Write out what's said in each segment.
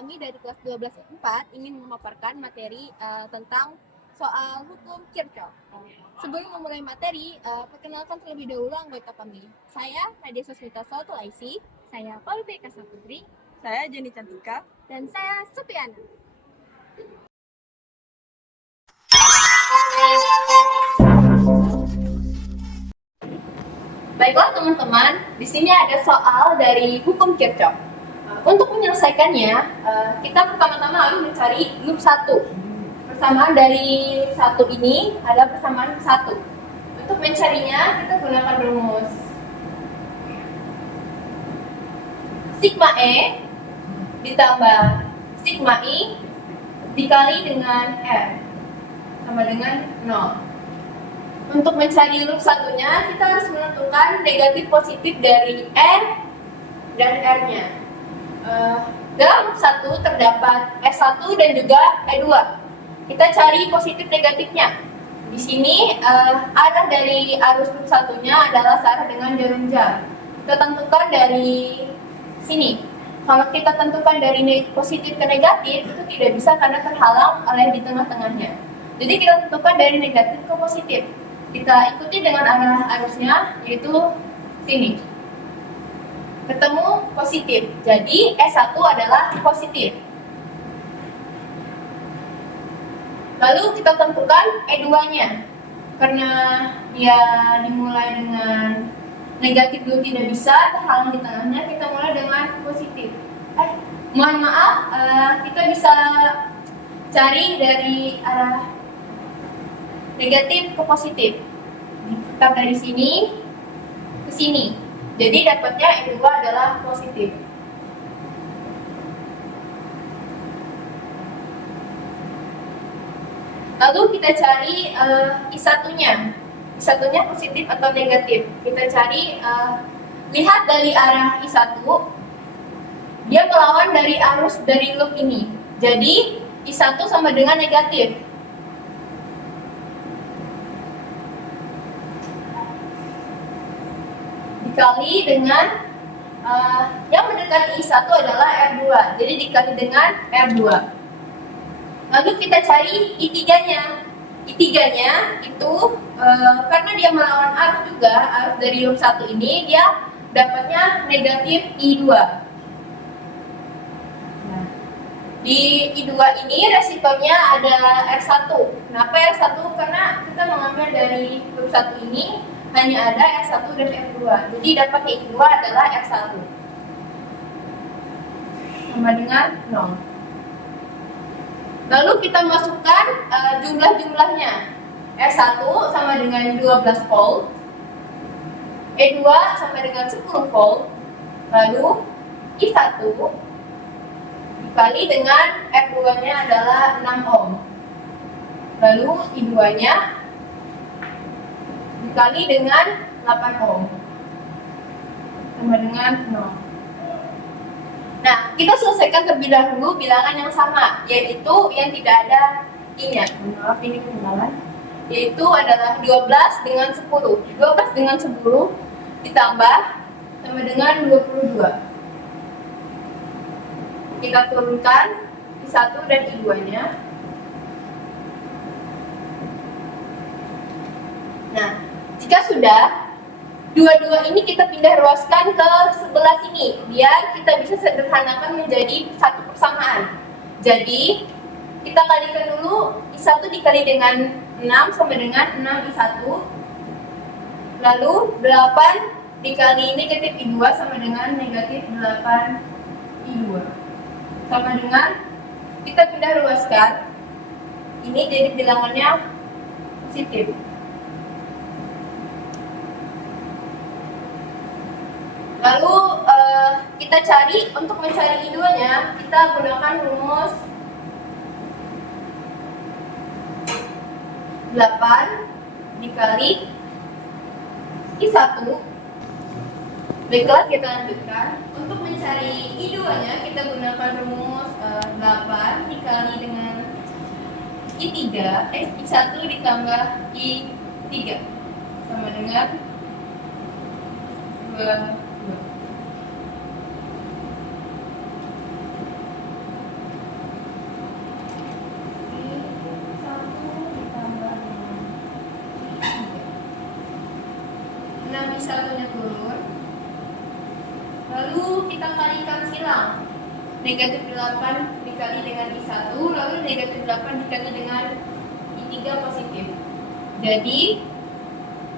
kami dari kelas 12 4 ingin memaparkan materi tentang soal hukum Kirchhoff. Sebelum memulai materi, perkenalkan terlebih dahulu anggota kami. Saya Nadia Sosmita Sotulaisi, Saya Paulus Kasaputri, saya Jenny Cantika, dan saya Supiana. Baiklah teman-teman, di sini ada soal dari hukum Kirchhoff. Untuk menyelesaikannya, kita pertama-tama harus mencari loop 1. Persamaan dari loop 1 ini adalah persamaan loop 1. Untuk mencarinya, kita gunakan rumus sigma E ditambah sigma I dikali dengan R sama dengan 0. Untuk mencari loop satunya, kita harus menentukan negatif positif dari R dan R-nya. Dalam loop 1 terdapat S1 dan juga E2. Kita cari positif negatifnya. Di sini arah dari arus loop satunya adalah searah dengan jarum jam. Kita tentukan dari sini. Kalau kita tentukan dari positif ke negatif, itu tidak bisa karena terhalang oleh di tengah-tengahnya. Jadi kita tentukan dari negatif ke positif. Kita ikuti dengan arah arusnya, yaitu sini. Ketemu positif. Jadi S1 adalah positif. Lalu kita tentukan E2-nya. Karena dia dimulai dengan negatif dulu tidak bisa, terhalang di tengahnya, kita mulai dengan positif. Mohon maaf, kita bisa cari dari arah negatif ke positif. Diputar dari sini ke sini. Jadi dapatnya E2 adalah positif. Lalu kita cari I1-nya. I1-nya positif atau negatif. Kita cari, lihat dari arah I1, dia melawan dari arus dari loop ini. Jadi I1 sama dengan negatif. Dikali dengan yang mendekati I1 adalah R2. Jadi dikali dengan R2. Lalu kita cari I3-nya. I3-nya itu karena dia melawan arus juga, arus dari loop 1 ini, dia dapatnya negatif I2. Nah, di I2 ini resistornya ada R1. Kenapa R1? Karena kita mengambil dari loop 1 ini hanya ada R1 dan R2. Jadi dapat I2 adalah R1. Sama dengan 0. Lalu kita masukkan jumlah-jumlahnya. R1 sama dengan 12 volt. E2 sama dengan 10 volt. Lalu I1 dikali dengan R2-nya adalah 6 ohm. Lalu I2-nya dikali dengan 8 ohm sama dengan 0. Nah, kita selesaikan terlebih dahulu bilangan yang sama, yaitu yang tidak ada I-nya. Maaf, ini ketinggalan. Yaitu adalah 12 dengan 10. 12 dengan 10 ditambah sama dengan 22. Kita turunkan I1 dan I2-nya. Nah, jika sudah, dua-dua ini kita pindah ruaskan ke sebelah sini, biar kita bisa sederhanakan menjadi satu persamaan. Jadi, kita kalikan dulu, I1 dikali dengan 6 sama dengan 6 I1. Lalu, 8 dikali negatif I2 sama dengan negatif 8 I2. Sama dengan, kita pindah ruaskan, ini jadi bilangannya positif. Lalu kita cari, untuk mencari I2-nya, kita gunakan rumus 8 dikali I1. Baiklah, kita lanjutkan. Untuk mencari I2-nya, kita gunakan rumus 8 dikali dengan I1 ditambah I3 sama dengan 2. I1 turun. Lalu kita kalikan silang. Negatif 8 dikali dengan I1, lalu negatif 8 dikali dengan I3 positif. Jadi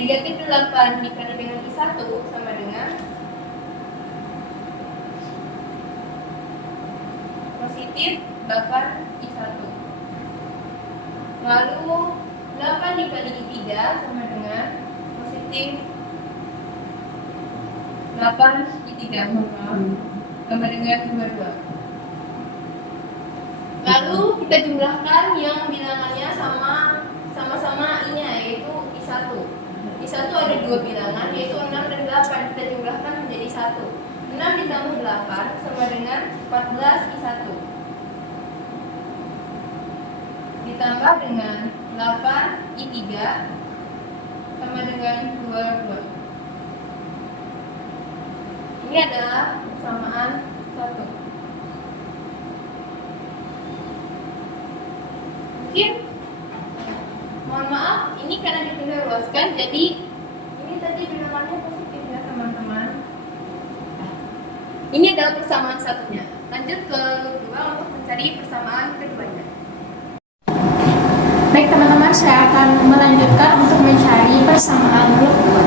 negatif 8 dikali dengan I1 sama dengan positif 8 I1. Lalu 8 dikali I3 sama dengan positif 8 I3 sama dengan 22. Lalu kita jumlahkan yang bilangannya sama-sama I-nya, yaitu I1. I1 ada dua bilangan, yaitu 6 dan 8. Kita jumlahkan menjadi 1. 6 ditambah 8 sama dengan 14 I1. Ditambah dengan 8 I3 sama dengan 22. Ini adalah persamaan 1. Mungkin mohon maaf, ini karena dipindah luaskan, jadi ini tadi bilangannya positif ya teman-teman. Ini adalah persamaan satunya. Lanjut ke loop 2 untuk mencari persamaan keduanya. Baik teman-teman, saya akan melanjutkan untuk mencari persamaan loop 2.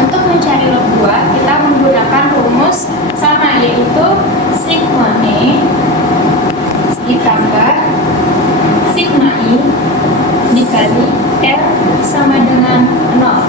Untuk mencari loop 2, kita menggunakan rumus sama, yaitu sigma E ditambah sigma I dikali R sama dengan 0.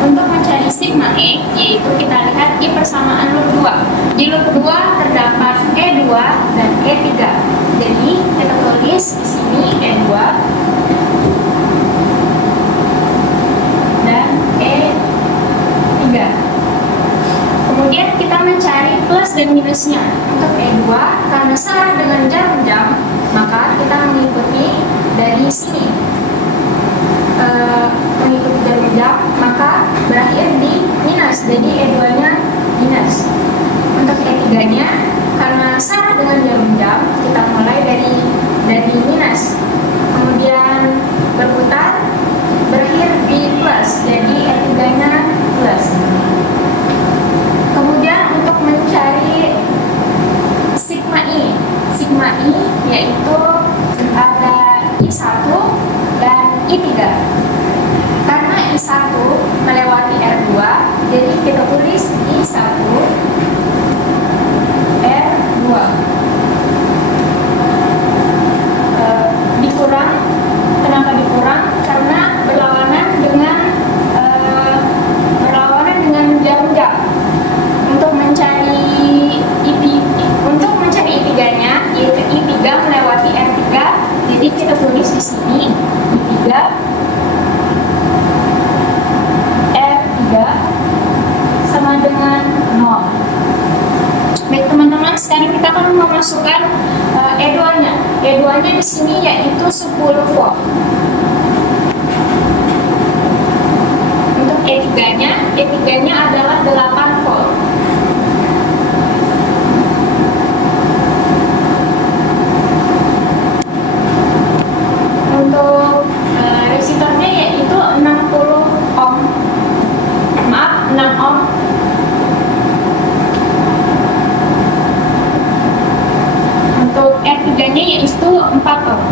Untuk mencari sigma E, yaitu kita lihat di persamaan loop 2. Di loop 2 terdapat E2 dan E3. Jadi kita tulis di sini E2 dan E3. Kemudian kita mencari plus dan minusnya. Untuk E2, karena sama dengan jarum jam, maka kita mengikuti dari sini. Mengikuti jarum jam, maka berakhir di minus. Jadi E2-nya minus. Untuk E3-nya, karena sama dengan jarum jam, kita mulai dari minus. Kemudian berputar, berakhir di plus. Jadi E3-nya plus. Kemudian untuk mencari sigma I. Sigma I yaitu ada I1 dan I3. Karena I1 melewati R2, jadi kita tulis I1 R2. Dikurang. Kenapa dikurang? Karena berlawanan dengan jarum jam. Untuk mencari I3-nya, yaitu I3 melewati R3, jadi kita tulis di sini I3 R3 sama dengan 0. Baik teman-teman, sekarang kita akan memasukkan E2-nya. E2-nya di sini yaitu 10 volt. Untuk E3-nya adalah 8 volt. Untuk resistornya yaitu 60 ohm. Maaf, 6 ohm. Untuk R3-nya yaitu 4 ohm.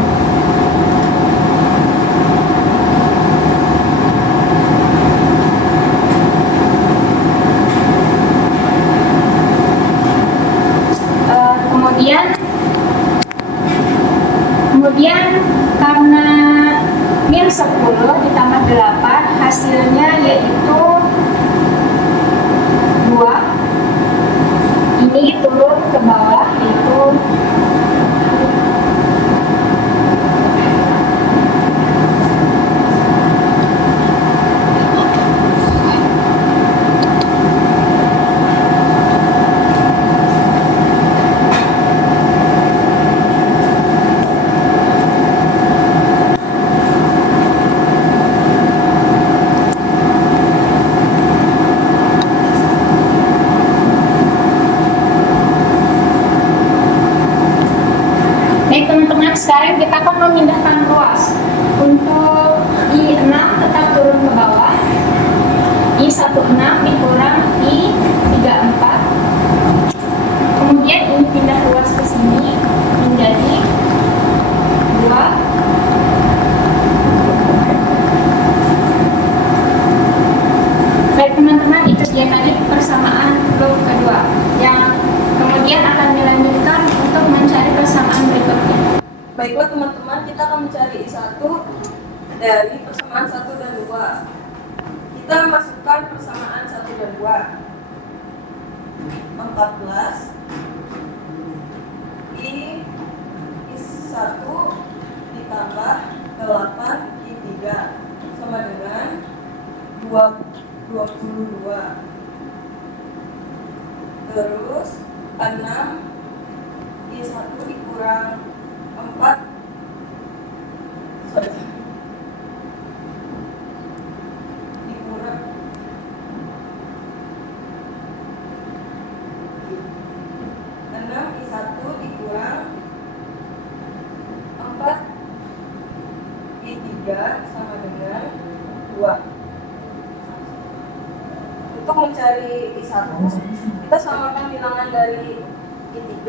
Kemudian karena min 10 ditambah 8, hasilnya yaitu I16 dikurang I34. Kemudian ini pindah luas ke sini menjadi 2. Baik teman-teman, itu dia tadi persamaan log kedua yang kemudian akan dilanjutkan untuk mencari persamaan berikutnya. Baiklah teman-teman, kita akan mencari I1 dari persamaan 1 dan 2. Kita masukkan persamaan 1 dan 2. 14 I1 ditambah 8 I3 sama dengan 22. Terus 6 I1 dikurang 4 dikurang 6 I1 dikurang 4 I3 sama dengan 2. Untuk mencari I1 kita samakan bilangan dari I3.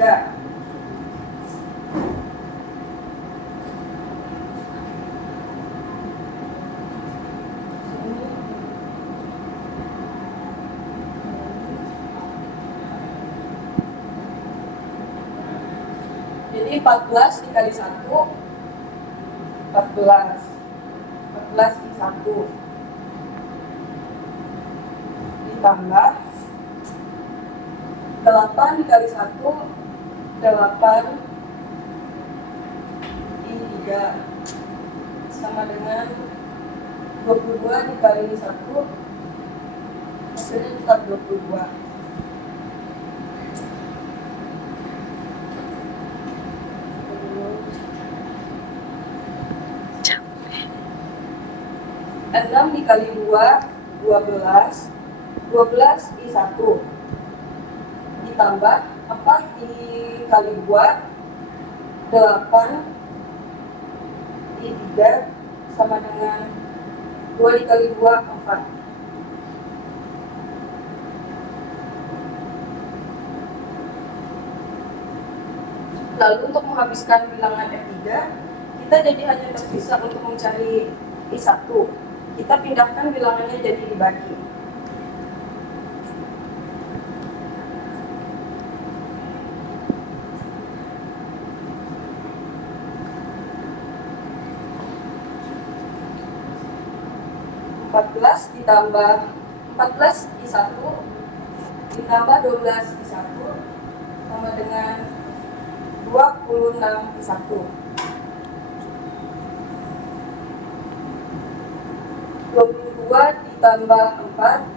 Jadi 14 dikali 1 14 I1 ditambah 8 dikali 1 8 I3 sama dengan 22 dikali 1 hasilnya tetap 22. Enam dikali 2 12 I1 ditambah 4 dikali 2 8 I3 sama dengan 2 dikali 2 4. Lalu untuk menghabiskan bilangan F3 kita jadi hanya tersisa untuk mencari I1. Kita pindahkan bilangannya jadi dibagi. Ditambah 14 I1 ditambah 12 I1 sama dengan 26 I1. 22 ditambah 4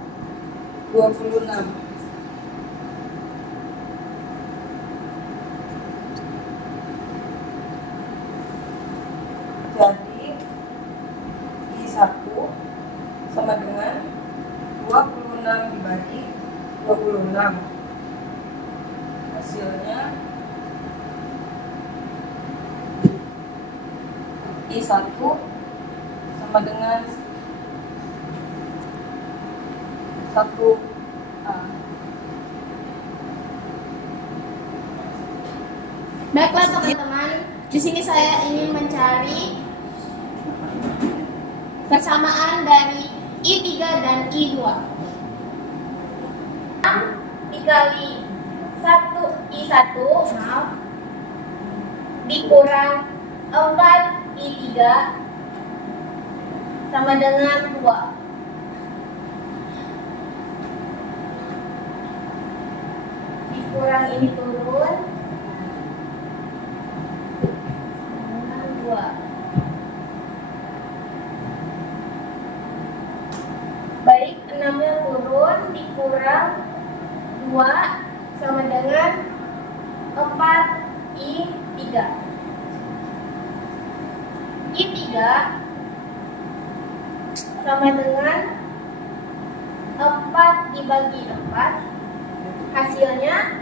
26. Jadi I1 sama dengan 26 dibagi 26. Hasilnya I1 sama dengan 1A. Baiklah teman-teman, di sini saya ingin mencari persamaan dari I3 dan I2. 6 dikali 1 I1 dikurang 4 I3 sama dengan 2. Dikurang ini turun dengan 2. Baik, 6-nya turun dikurang 2 sama dengan 4 I3. I3 sama dengan 4 dibagi 4. Hasilnya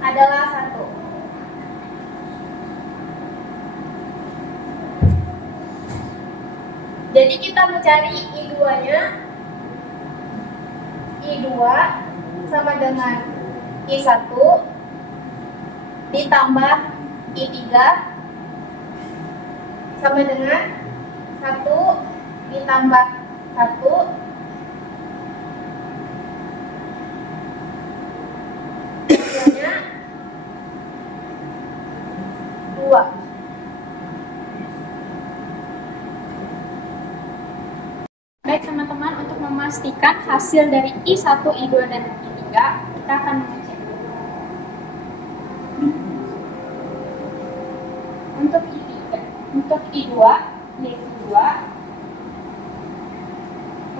adalah 1. Jadi kita mencari I2-nya. I2 sama dengan I1 ditambah I3 sama dengan 1 ditambah 1 hasilnya 2. Baik teman-teman, untuk memastikan hasil dari I1, I2, dan I3, kita akan mengecek dulu. Untuk I3, untuk I2 yaitu 2,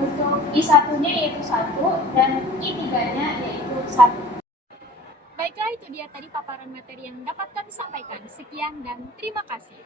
untuk I1-nya yaitu 1, dan I3-nya yaitu 1. Baiklah, itu dia tadi paparan materi yang dapat kami sampaikan. Sekian dan terima kasih.